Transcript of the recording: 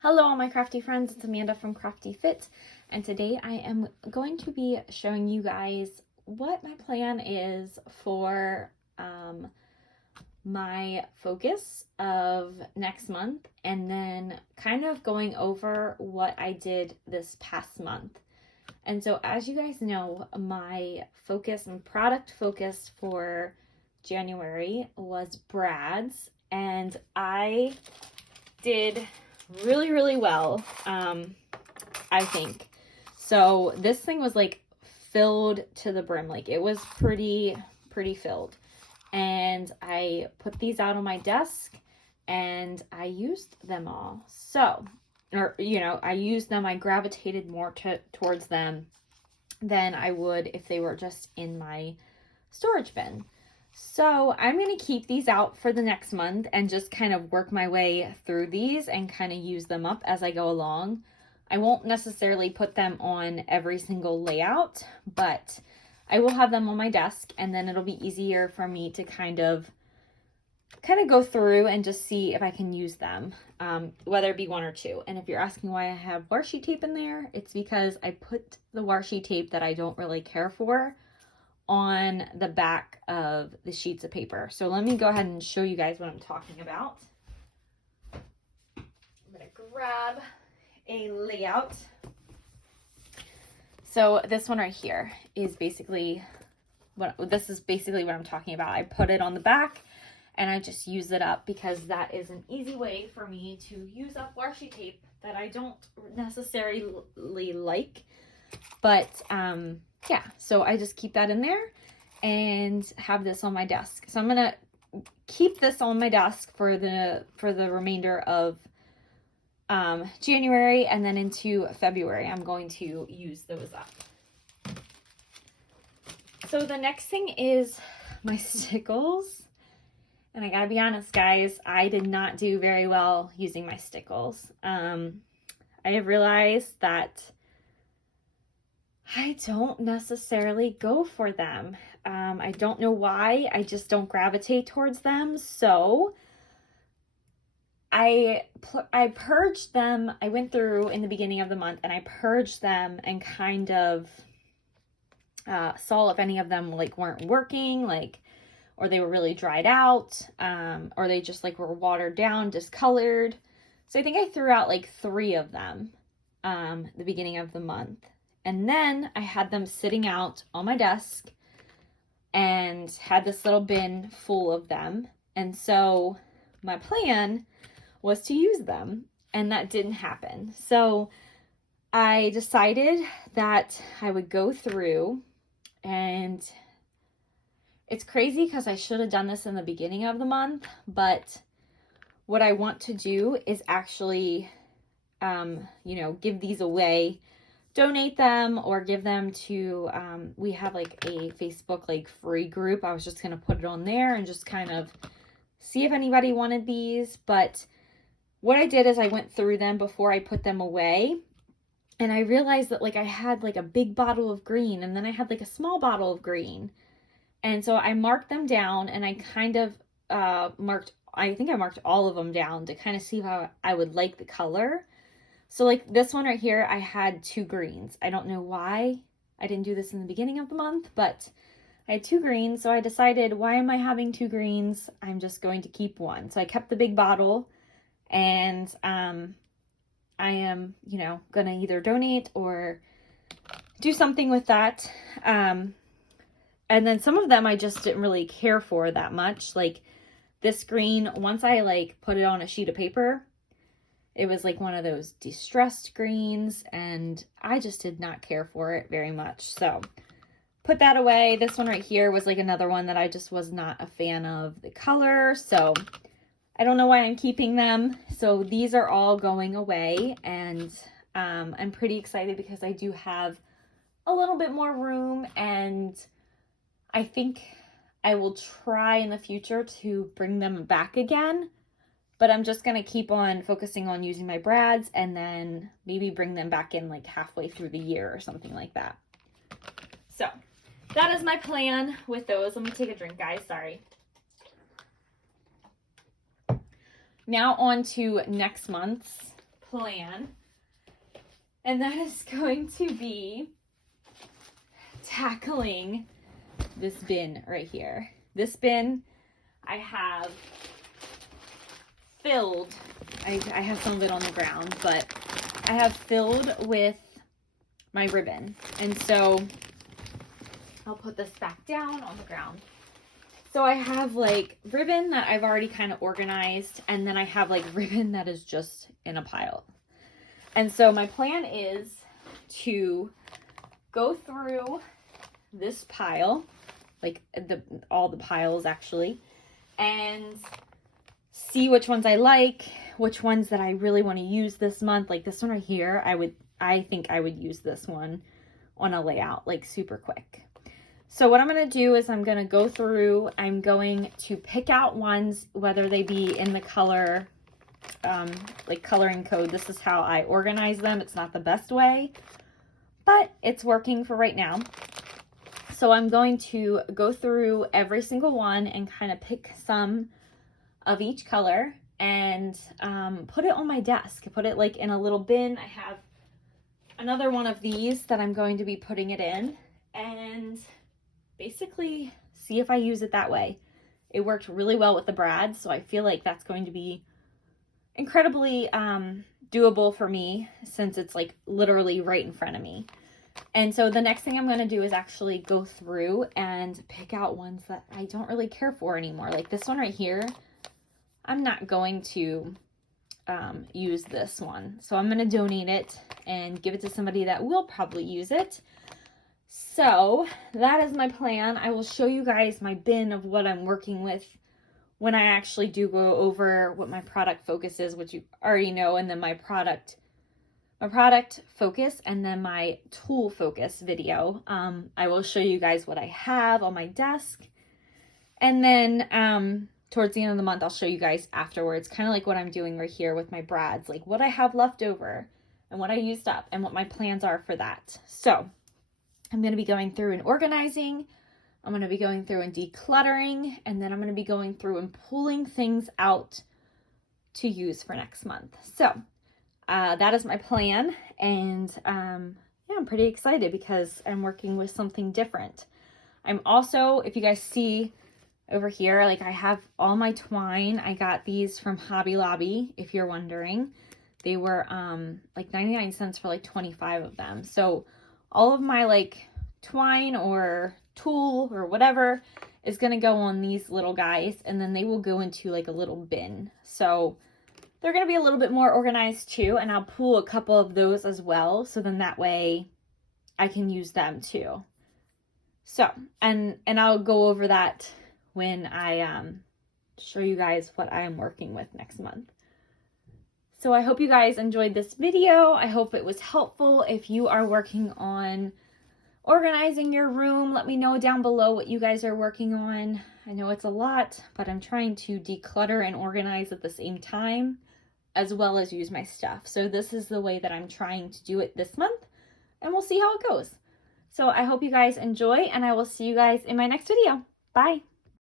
Hello all my crafty friends, it's Amanda from Crafty Fit, and today I am going to be showing you guys what my plan is for my focus of next month, and then kind of going over what I did this past month. And so as you guys know, my focus and product focus for January was brads, and I did really well, I think. So this thing was like filled to the brim, like it was pretty filled. And I put these out on my desk and I used them all. So, I used them, I gravitated more towards them than I would if they were just in my storage bin. So I'm going to keep these out for the next month and just kind of work my way through these and kind of use them up as I go along. I won't necessarily put them on every single layout, but I will have them on my desk, and then it'll be easier for me to kind of go through and just see if I can use them, whether it be one or two. And if you're asking why I have washi tape in there, it's because I put the washi tape that I don't really care for on the back of the sheets of paper. So let me go ahead and show you guys what I'm talking about. I'm gonna grab a layout. So this one right here is basically what I'm talking about. I put it on the back and I just use it up because that is an easy way for me to use up washi tape that I don't necessarily like. But yeah, so I just keep that in there and have this on my desk. So I'm gonna keep this on my desk for the remainder of January, and then into February I'm going to use those up. So the next thing is my stickles. And I gotta be honest, guys, I did not do very well using my stickles. I have realized that I don't necessarily go for them. I don't know why. I just don't gravitate towards them. So I purged them. I went through in the beginning of the month and I purged them and kind of saw if any of them weren't working, or they were really dried out, or they just were watered down, discolored. So I think I threw out 3 of them the beginning of the month. And then I had them sitting out on my desk and had this little bin full of them. And so my plan was to use them, and that didn't happen. So I decided that I would go through, and it's crazy because I should have done this in the beginning of the month, but what I want to do is actually, give these away, donate them, or give them to, we have a Facebook free group. I was just going to put it on there and just kind of see if anybody wanted these. But what I did is I went through them before I put them away, and I realized that I had a big bottle of green, and then I had a small bottle of green. And so I marked them down, and I kind of I think I marked all of them down to kind of see how I would like the color. So this one right here, I had 2 greens. I don't know why I didn't do this in the beginning of the month, but I had 2 greens. So I decided, why am I having 2 greens? I'm just going to keep one. So I kept the big bottle, and I am, going to either donate or do something with that. And then some of them I just didn't really care for that much. This green, once I put it on a sheet of paper, it was one of those distressed greens, and I just did not care for it very much. So put that away. This one right here was another one that I just was not a fan of the color. So I don't know why I'm keeping them. So these are all going away, and I'm pretty excited because I do have a little bit more room, and I think I will try in the future to bring them back again. But I'm just going to keep on focusing on using my brads, and then maybe bring them back in halfway through the year or something like that. So that is my plan with those. Let me take a drink, guys. Sorry. Now on to next month's plan. And that is going to be tackling this bin right here. This bin I have filled, I have some of it on the ground, but I have filled with my ribbon. And so I'll put this back down on the ground. So I have like ribbon that I've already kind of organized, and then I have like ribbon that is just in a pile. And so my plan is to go through this pile, like all the piles actually, and see which ones I like, which ones that I really want to use this month. Like this one right here, I think I would use this one on a layout like super quick. So what I'm going to do is I'm going to go through, I'm going to pick out ones, whether they be in the color, like coloring code. This is how I organize them. It's not the best way, but it's working for right now. So I'm going to go through every single one and kind of pick some of each color and put it on my desk. Put it like in a little bin. I have another one of these that I'm going to be putting it in, and basically see if I use it that way. It worked really well with the brad, so I feel like that's going to be incredibly doable for me since it's like literally right in front of me. And so the next thing I'm going to do is actually go through and pick out ones that I don't really care for anymore. Like this one right here, I'm not going to use this one. So I'm going to donate it and give it to somebody that will probably use it. So that is my plan. I will show you guys my bin of what I'm working with when I actually do go over what my product focus is, which you already know, and then my product focus, and then my tool focus video. I will show you guys what I have on my desk, and then towards the end of the month I'll show you guys afterwards, kind of like what I'm doing right here with my brads, like what I have left over and what I used up and what my plans are for that. So I'm going to be going through and organizing. I'm going to be going through and decluttering, and then I'm going to be going through and pulling things out to use for next month. So that is my plan, and yeah, I'm pretty excited because I'm working with something different. I'm also, if you guys see over here, like I have all my twine. I got these from Hobby Lobby, if you're wondering. They were like 99 cents for like 25 of them. So all of my like twine or tulle or whatever is going to go on these little guys, and then they will go into like a little bin. So they're going to be a little bit more organized too, and I'll pull a couple of those as well, so then that way I can use them too. So, and I'll go over that when I show you guys what I am working with next month. So I hope you guys enjoyed this video. I hope it was helpful. If you are working on organizing your room, let me know down below what you guys are working on. I know it's a lot, but I'm trying to declutter and organize at the same time, as well as use my stuff. So this is the way that I'm trying to do it this month, and we'll see how it goes. So I hope you guys enjoy, and I will see you guys in my next video. Bye.